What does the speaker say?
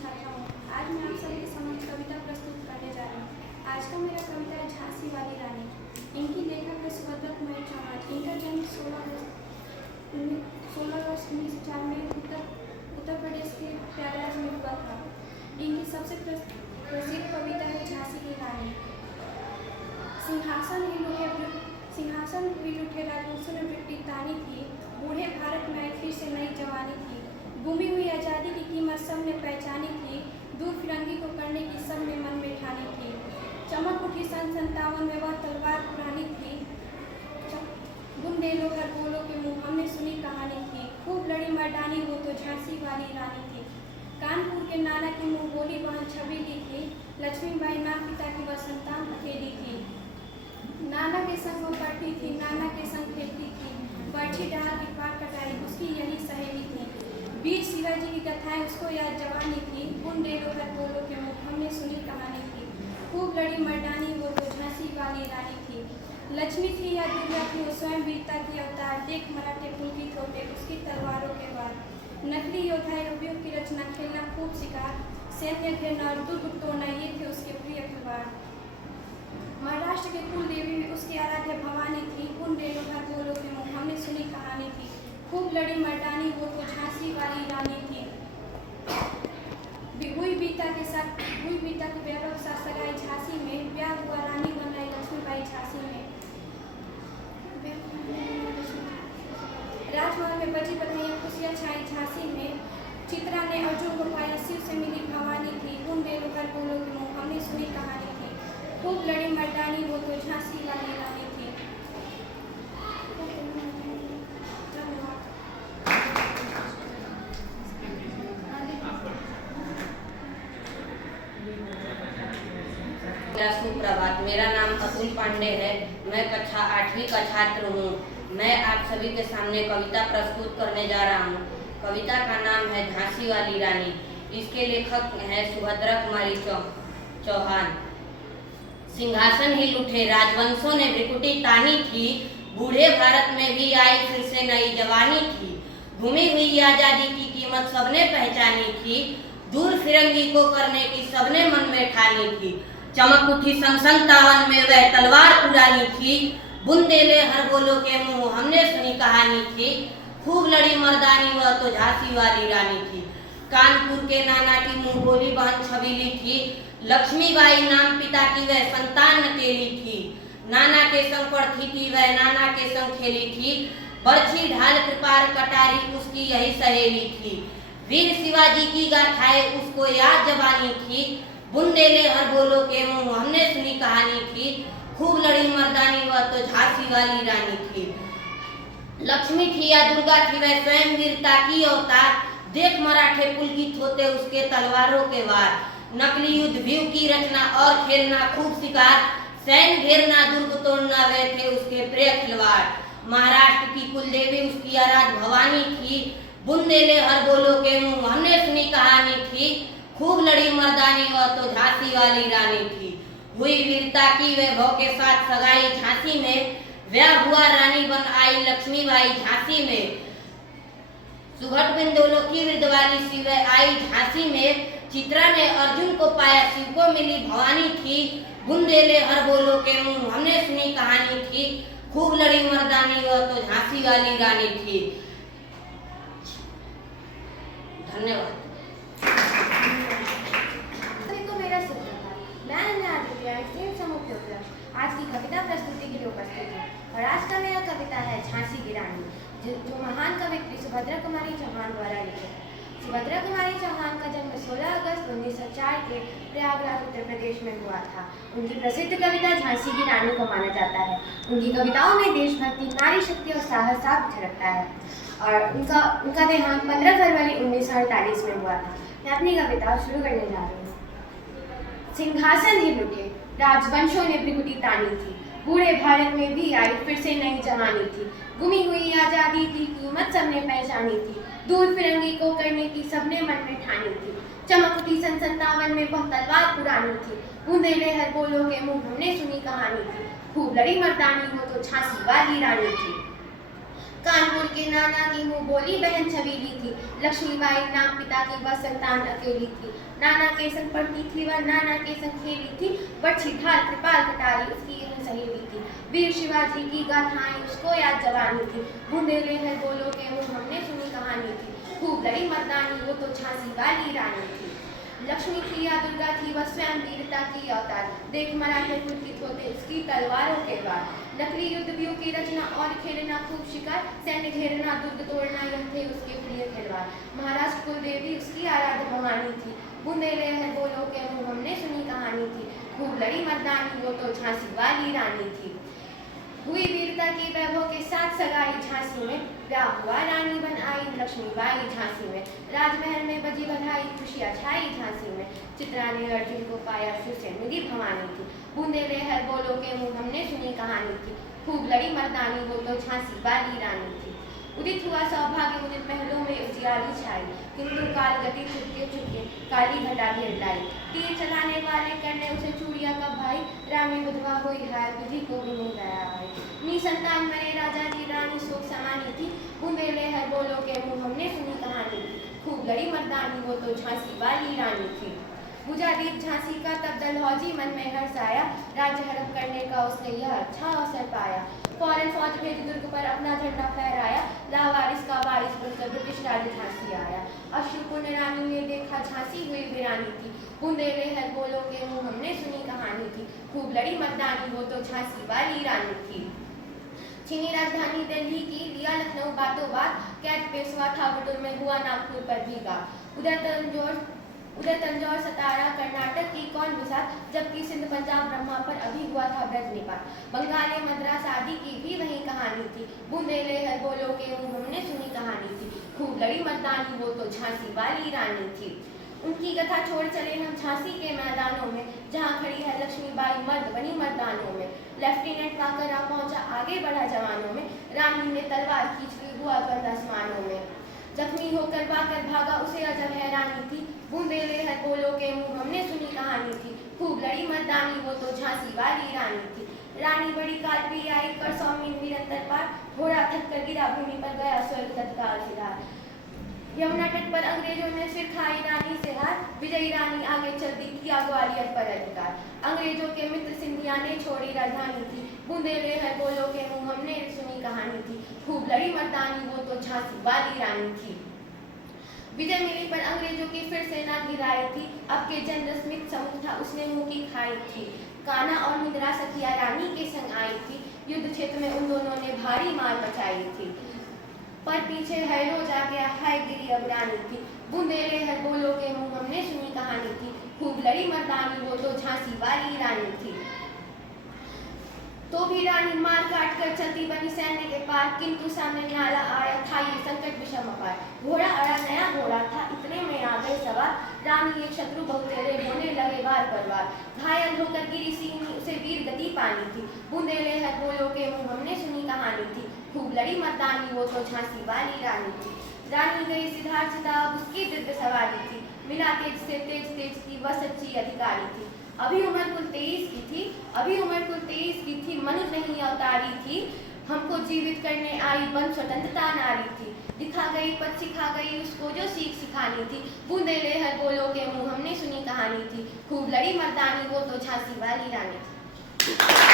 छात्रा हूँ। आज मैं आप सभी के समक्ष कविता प्रस्तुत करने जा रहा हूँ। आज का मेरा कविता है झांसी वाली रानी। इनकी लेखक है सुभद्रा कुमारी चौहान। इनका जन्म 16 अगस्त 1994 उत्तर प्रदेश के प्रयागराज में हुआ था। इनकी सबसे प्रसिद्ध कविता है झांसी की रानी। सिंहासन भी लुटे राजवंशों ने वृत्ति तानी थी। बूढ़े भारत में आई फिर से नई जवानी थी। गुमी हुई आज़ादी की कीमत सब ने पहचानी थी। दूर फिरंगी को करने की सब ने मन में ठानी थी। चमक उठी सन 57 में वह तलवार पुरानी थी। गुम दे लो हर बोलो के मुँह हमने सुनी कहानी थी। खूब लड़ी मर्दानी वो तो झांसी वाली रानी थी। कानपुर के नाना की मुँह बोली बहन छबीली थी। लक्ष्मीबाई नाम पिता की वह संतान अकेली थी। नाना के संग वो पढ़ती थी, नाना के संग खेलती थी। बर्छी डाल की पार कटाई उसकी यही सहेली थी। वीर शिवाजी की कथाएं उसको याद जवानी थी। उन डेरों पर बोलो के मुख हमने सुनी कहानी थी। खूब लड़ी मर्दानी वो तो झांसी वाली रानी थी। लक्ष्मी थी या दुर्गा थी वो स्वयं वीरता की अवतार। देख मराठे पुलकित होते उसकी तलवारों के वार। नकली योद्धा युग की रचना खेलना खूब शिकार। सैन्य घेरना और दुर्ग तोड़ना ये थे उसके प्रिय खिलवाड़। महाराष्ट्र के कुल देवी में उसकी आराध्य भवानी थी। उन डेरों पर बोलो के मुँह हमने सुनी कहानी थी। खूब लड़ी मर्दानी वो तो झांसी वाली रानी थी। हुई बीता के वैभव सा सगाई झांसी में। ब्याह हुआ रानी बन आई लक्ष्मीबाई झांसी में। राजमहल में बजी बधाइयाँ खुशियाँ छाई झांसी में। चित्रा ने अर्जुन को पाया शिव से मिली भवानी थी। उन डेरों पर बोलो के मुँह हमने सुनी कहानी थी। खूब लड़ी मर्दानी वो तो झांसी वाली रानी थी। सुप्रभात। मेरा नाम अतुल पांडे है। मैं कक्षा 8वीं का छात्र हूँ। मैं आप सभी के सामने कविता प्रस्तुत करने जा रहा हूँ। कविता का नाम है झांसी वाली रानी। इसके लेखक हैं सुभद्रा कुमारी चौहान। सिंहासन ही लुटे राजवंशों ने भ्रिकुटी तानी थी। बूढ़े भारत में भी आई फिर से नई जवानी थी। घूमी हुई आजादी की कीमत सबने पहचानी थी। दूर फिरंगी को करने की सबने मन में ठानी थी। चमक उठी सन 57 में वह तलवार पुरानी थी। बुंदेले हर बोलो के मुँह हमने सुनी कहानी थी। खूब लड़ी मर्दानी वह तो झांसी वाली रानी थी। कानपुर के नाना की मुँह बोली बहन छबीली थी। लक्ष्मीबाई नाम पिता की वह संतान अकेली थी। नाना के संग पढ़ती थी वह नाना के संग खेली थी। बर्छी ढाल कृपार कटारी उसकी यही सहेली थी। वीर शिवाजी की गाथाएं उसको याद जबानी थी। बुंदेले हर बोलो के मुँह हमने सुनी कहानी थी। खूब लड़ी मर्दानी वह तो झांसी वाली रानी थी। लक्ष्मी थी या दुर्गा थी वह स्वयं वीरता की अवतार। देख मराठे पुलकित होते उसके तलवारों के वार। नकली युद्ध व्यू की रचना और खेलना खूब शिकार। सैन्य घेरना दुर्ग तोड़ना वे थे उसके प्रिय खिलवाड़। महाराष्ट्र की कुलदेवी उसकी आराध्य भवानी थी। बुंदेले हर बोलो के मुँह हमने सुनी कहानी थी। खूब लड़ी मर्दानी वह तो झांसी वाली रानी थी। हुई वीरता की वैभव के साथ सगाई झांसी में। ब्याह हुआ रानी बन आई लक्ष्मीबाई झांसी में। सुघट बिंदोलों की वृद्धवाली शिव आई झांसी में। चित्रा ने अर्जुन को पाया शिव को मिली भवानी थी। बुंदेले हर बोलो के मुँह हमने सुनी कहानी थी। खूब लड़ी मर्दानी वह तो झांसी वाली रानी थी। धन्यवाद। आज की कविता प्रस्तुति के लिए उपस्थित है और आज का मेरा कविता है झांसी की रानी, जो महान कवियत्री सुभद्रा कुमारी चौहान द्वारा लिखित है। सुभद्रा कुमारी चौहान का जन्म 16 अगस्त 1904 के प्रयागराज उत्तर प्रदेश में हुआ था। उनकी प्रसिद्ध कविता झांसी की रानी को माना जाता है। उनकी कविताओं में देशभक्ति, नारी शक्ति और साहस साफ झलकता है और उनका देहांत 15 फरवरी 1948 में हुआ था। मैं अपनी कविता शुरू करने जा रही हूँ। सिंहासन ही लुटे राजवंशों ने भ्रिकुटी तानी थी। बूढ़े भारत में भी आई फिर से नई जवानी थी। गुमी हुई आजादी की कीमत सबने पहचानी थी। दूर फिरंगी को करने की सबने मन में ठानी थी। चमक उठी सन 57 में वह तलवार पुरानी थी। बुंदेले हर बोलो के मुँह हमने सुनी कहानी थी। खूब लड़ी मर्दानी वो तो झांसी वाली रानी थी। कानपुर के नाना की मुंह बोली बहन छबीली थी। लक्ष्मीबाई नाम पिता की वह संतान अकेली थी। नाना के संग पढ़ती थी वह, नाना के संग खेली थी। बच्ची ढाल कृपाल कटारी उसकी यह सहेली थी। वीर शिवाजी की गाथाएं उसको याद जवानी थी। बुंदेले है बोलो के मुंह हमने सुनी कहानी थी। खूब लड़ी मर्दानी वो तो झांसी वाली रानी थी। लक्ष्मी थी या दुर्गा थी वह स्वयं वीरता की अवतार। देख मराठे पुलकित होते उसकी तलवारों के वार। नकली युद्ध व्यू की रचना और खेलना खूब शिकार। सैन्य घेरना दुर्ग तोड़ना यह थे उसके प्रिय खिलवाड़। महाराष्ट्र कुलदेवी उसकी आराध्य भवानी थी। बुंदेले है बोलो के मुंह हमने सुनी कहानी थी। खूब लड़ी मर्दानी वो तो झांसी वाली रानी थी। हुई वीरता की वैभव के साथ सगाई झांसी में। ब्याह हुआ रानी बन आई लक्ष्मीबाई झांसी में। राजमहल में बजी बधाई खुशियाँ छाई झांसी में। चित्रा ने अर्जुन को पाया फिर से मिली भवानी थी। बुंदेले है बोलो के मुंह हमने सुनी कहानी थी। खूब लड़ी मर्दानी वो तो झांसी वाली रानी थी। उदित हुआ सौभाग्य उदित महलों में उजियाली छाई। किंतु काल गति चुपके चुपके काली घटा घेर लाई। तीर चलाने वाले करने उसे चूड़िया का भाई। रामी विधवा हुई है विधि को भी नहीं दया आई। निसंतान मरे राजा जी रानी शोक समानी थी। बुंदेले है बोलो के मुंह हमने सुनी कहानी थी। खूब लड़ी मर्दानी वो तो झांसी वाली रानी थी। बुझा दीप झांसी का तब डलहौजी मन में हर्ष आया। राज्य हड़प करने का उसने यह अच्छा अवसर पाया। फौरन फौज भेज दुर्ग पर अपना झंडा फहराया। लावारिस का वारिस बनकर ब्रिटिश राज झांसी आया। अश्रुपूर्ण रानी ने देखा झांसी हुई वीरानी थी। बुंदेले है बोलो के मुंह हमने सुनी कहानी थी। खूब लड़ी मर्दानी वो तो झांसी वाली रानी थी। चीनी राजधानी दिल्ली की लिया लखनऊ बातों बात। कैद पेशवा था बटुर में हुआ नागपुर पर भी गा। उधर तंजौर सतारा कर्नाटक की कौन विसात। जबकि सिंध पंजाब ब्रह्मा पर अभी हुआ था ब्रज निपात। बंगाली मद्रास आदि की भी वही कहानी थी। बुंदेले है बोलो के मुंह हमने सुनी कहानी थी। खूब लड़ी मर्दानी वो तो झांसी वाली रानी थी। उनकी कथा छोड़ चले हम झांसी के मैदानों में। जहाँ खड़ी है लक्ष्मीबाई मर्द बनी मर्दानों में। लेफ्टिनेंट काकरा पहुंचा आगे बढ़ा जवानों में। रानी ने तलवार खींच ली हुआ बंद आसमानों में। जख्मी होकर बाकर भागा उसे अजब हैरानी थी। बुंदेले है बोलो के मुंह हमने सुनी कहानी थी। खूब लड़ी मर्दानी वो तो झांसी वाली रानी थी। रानी बड़ी काल पी आई कर 100 मील निरंतर पार। घोड़ा थक कर गिरा भूमि पर गया स्वर्ग तत्काल सिधार। यमुना तट पर अंग्रेजों ने सिर खाई रानी से हार। विजयी रानी आगे चल दी किया ग्वालियर पर अधिकार। अंग्रेजों के मित्र सिंधिया ने छोड़ी राजधानी थी। बुंदेले है बोलो के मुंह हमने सुनी कहानी थी। खूब लड़ी मर्दानी वो तो झांसी वाली रानी थी। विजय मिली पर अंग्रेजों की फिर सेना गिराई थी। अब के चंद्र स्मिथ समुख था उसने मुंह की खाई थी। कान्हा और निद्रा सखिया रानी के संग आई थी। युद्ध क्षेत्र में उन दोनों ने भारी मार मचाई थी। पर पीछे हैरो जा गया है गिरी अब रानी थी। बुंदेले है बोलो के मुंह हमने सुनी कहानी थी। खूब लड़ी मर्दानी वो तो झांसी वाली रानी थी। तो भी रानी मार काट कर चलती बनी सैन्य के पार। किंतु सामने नाला आया था ये संकट विषम अपार। घोड़ा अड़ा नया घोड़ा था इतने में आ गए सवार। रानी एक शत्रु बहुतेरे होने लगे बार पर बार। घायल होकर गिरी सीनी उसे वीर गति पानी थी। बुंदेले है बोलो के मुंह हमने सुनी कहानी थी। खूब लड़ी मर्दानी वो तो झांसी वाली रानी थी। रानी गई सिद्धार्थ अब उसकी दिव्य सवारी थी। मिला तेज से तेज की वह सच्ची अधिकारी थी। अभी उम्र कुल 23 की थी मनुज नहीं अवतारी थी। हमको जीवित करने आई बन स्वतंत्रता नारी थी। दिखा गई पद सिखा गई उसको जो सीख सिखानी थी। बुंदेले है बोलो के मुंह हमने सुनी कहानी थी। खूब लड़ी मर्दानी वो तो झांसी वाली रानी थी।